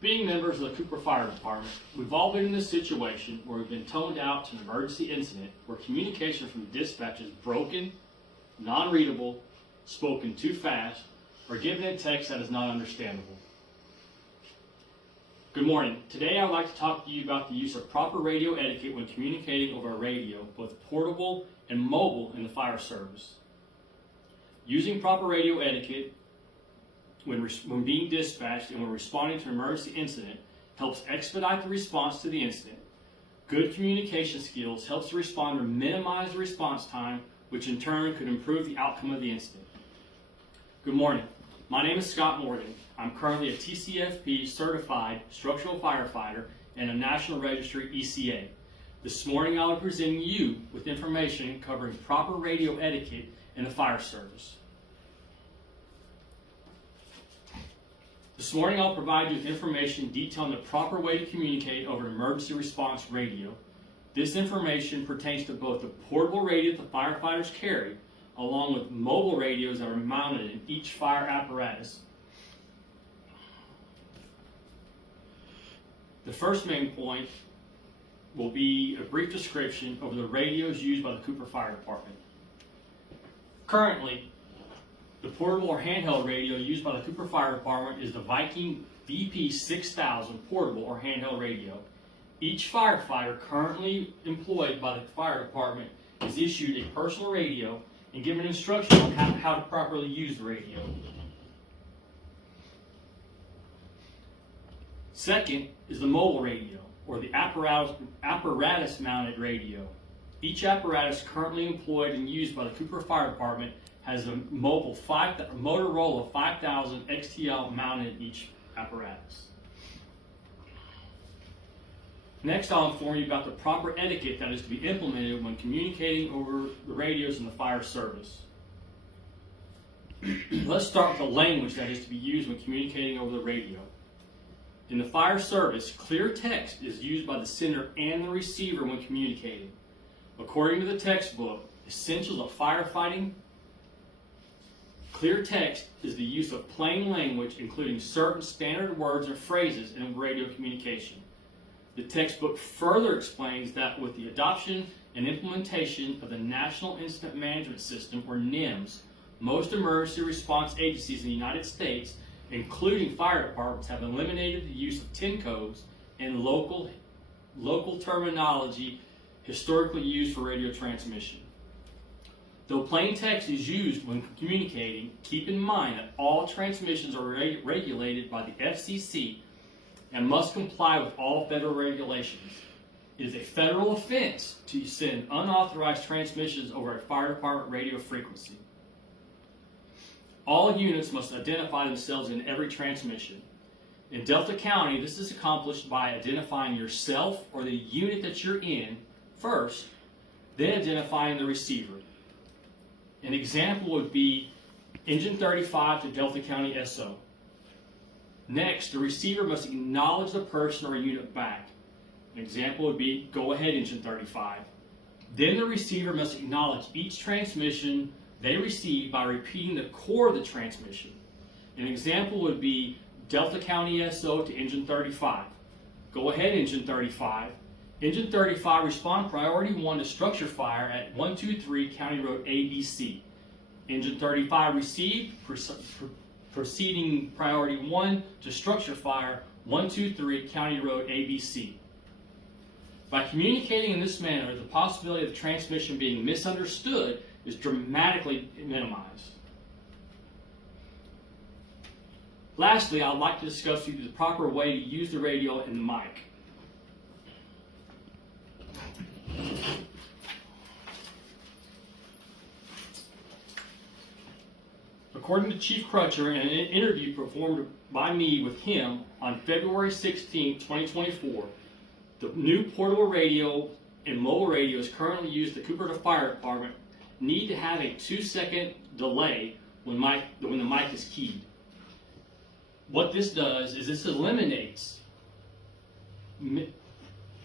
Being members of the Cooper Fire Department, we've all been in this situation where we've been toned out to an emergency incident where communication from dispatch is broken, non-readable, spoken too fast, or given in text that is not understandable. Good morning. Today I would like to talk to you about the use of proper radio etiquette when communicating over a radio, both portable and mobile, in the fire service. Using proper radio etiquette when being dispatched and when responding to an emergency incident helps expedite the response to the incident. Good communication skills helps the responder minimize the response time, which in turn could improve the outcome of the incident. Good morning. My name is Scott Morgan. I'm currently a TCFP certified structural firefighter and a National Registry ECA. This morning I will be presenting you with information covering proper radio etiquette in the fire service. This morning I'll provide you with information detailing the proper way to communicate over an emergency response radio. This information pertains to both the portable radio that the firefighters carry, along with mobile radios that are mounted in each fire apparatus. The first main point will be a brief description of the radios used by the Cooper Fire Department. Currently, the portable or handheld radio used by the Cooper Fire Department is the Viking VP6000 portable or handheld radio. Each firefighter currently employed by the fire department is issued a personal radio and given instructions on how to properly use the radio. Second is the mobile radio, or the apparatus-mounted radio. Each apparatus currently employed and used by the Cooper Fire Department has a Motorola 5000 XTL mounted in each apparatus. Next, I'll inform you about the proper etiquette that is to be implemented when communicating over the radios in the fire service. Let's start with the language that is to be used when communicating over the radio. In the fire service, clear text is used by the sender and the receiver when communicating. According to the textbook, Essentials of Firefighting, clear text is the use of plain language, including certain standard words or phrases in radio communication. The textbook further explains that with the adoption and implementation of the National Incident Management System, or NIMS, most emergency response agencies in the United States, including fire departments, have eliminated the use of TIN codes and local terminology historically used for radio transmission. Though plain text is used when communicating, keep in mind that all transmissions are regulated by the FCC and must comply with all federal regulations. It is a federal offense to send unauthorized transmissions over a fire department radio frequency. All units must identify themselves in every transmission. In Delta County, this is accomplished by identifying yourself or the unit that you're in first, then identifying the receiver. An example would be Engine 35 to Delta County SO. Next, the receiver must acknowledge the person or unit back. An example would be, go ahead, Engine 35. Then the receiver must acknowledge each transmission they receive by repeating the core of the transmission. An example would be Delta County SO to Engine 35. Go ahead, Engine 35. Engine 35, respond priority 1 to structure fire at 123 County Road ABC. Engine 35 received, proceeding priority 1 to structure fire 123 County Road ABC. By communicating in this manner, the possibility of the transmission being misunderstood is dramatically minimized. Lastly, I'd like to discuss with you the proper way to use the radio and the mic. According to Chief Crutcher, in an interview performed by me with him on February 16, 2024, the new portable radio and mobile radios currently used at the Cooper Fire Department need to have a 2-second delay when the mic is keyed. What this does is this eliminates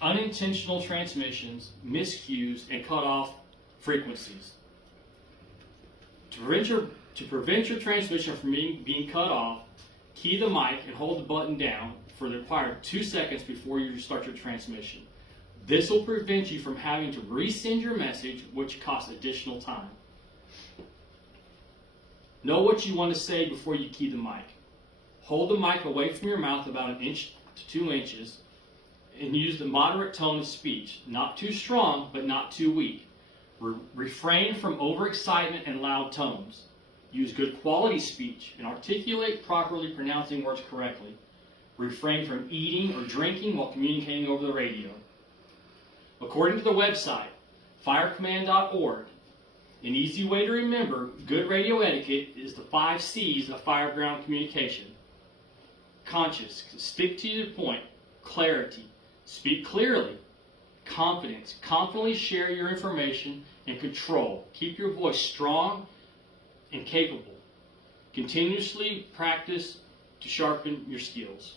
unintentional transmissions, miscues, and cutoff frequencies. To prevent your transmission from being cut off, key the mic and hold the button down for the required 2 seconds before you start your transmission. This will prevent you from having to resend your message, which costs additional time. Know what you want to say before you key the mic. Hold the mic away from your mouth about 1 inch to 2 inches and use the moderate tone of speech. Not too strong, but not too weak. Refrain from overexcitement and loud tones. Use good quality speech and articulate properly, pronouncing words correctly. Refrain from eating or drinking while communicating over the radio. According to the website, firecommand.org, an easy way to remember good radio etiquette is the 5 C's of fireground communication. Conscious, stick to the point, clarity, speak clearly, confidence, confidently share your information, and control. Keep your voice strong and capable. Continuously practice to sharpen your skills.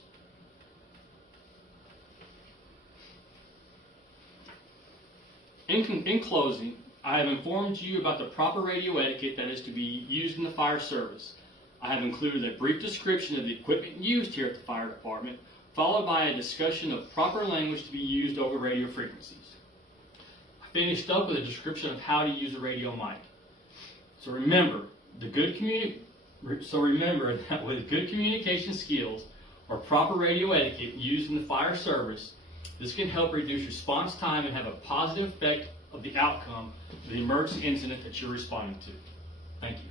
In closing, I have informed you about the proper radio etiquette that is to be used in the fire service. I have included a brief description of the equipment used here at the fire department, followed by a discussion of proper language to be used over radio frequencies. I finished up with a description of how to use a radio mic. So remember that with good communication skills or proper radio etiquette used in the fire service, this can help reduce response time and have a positive effect of the outcome of the emergency incident that you're responding to. Thank you.